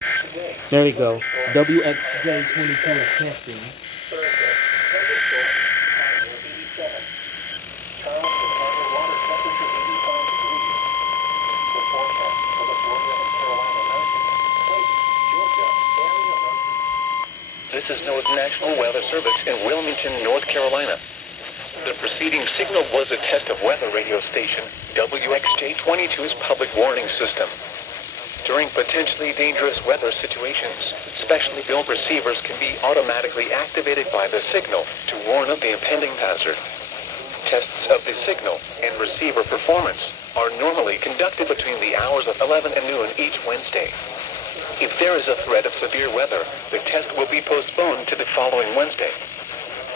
There we go. WXJ22 is testing. This is North National Weather Service in Wilmington, North Carolina. The preceding signal was a test of weather radio station WXJ22's public warning system. During potentially dangerous weather situations, specially built receivers can be automatically activated by the signal to warn of the impending hazard. Tests of the signal and receiver performance are normally conducted between the hours of 11 and noon each Wednesday. If there is a threat of severe weather, the test will be postponed to the following Wednesday.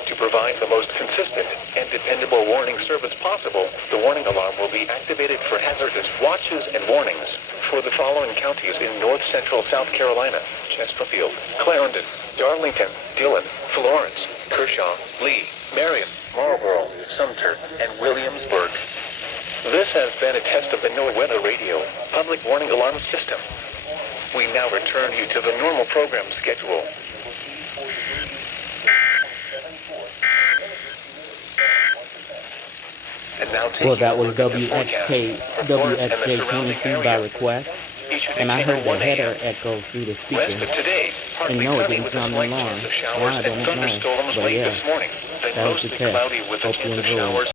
To provide the most consistent and dependable warning service possible, the warning alarm will be activated for hazardous watches and warnings for the following counties in north-central South Carolina: Chesterfield, Clarendon, Darlington, Dillon, Florence, Kershaw, Lee, Marion, Marlborough, Sumter, and Williamsburg. This has been a test of the NOAA Weather Radio Public Warning Alarm System. We now return you to the normal program schedule. Well, that was WXJ22 by request, and I heard the header echo through the speaker. And no, it didn't sound alarm. Why, I don't know. But yeah, that was the test. Hope you enjoyed.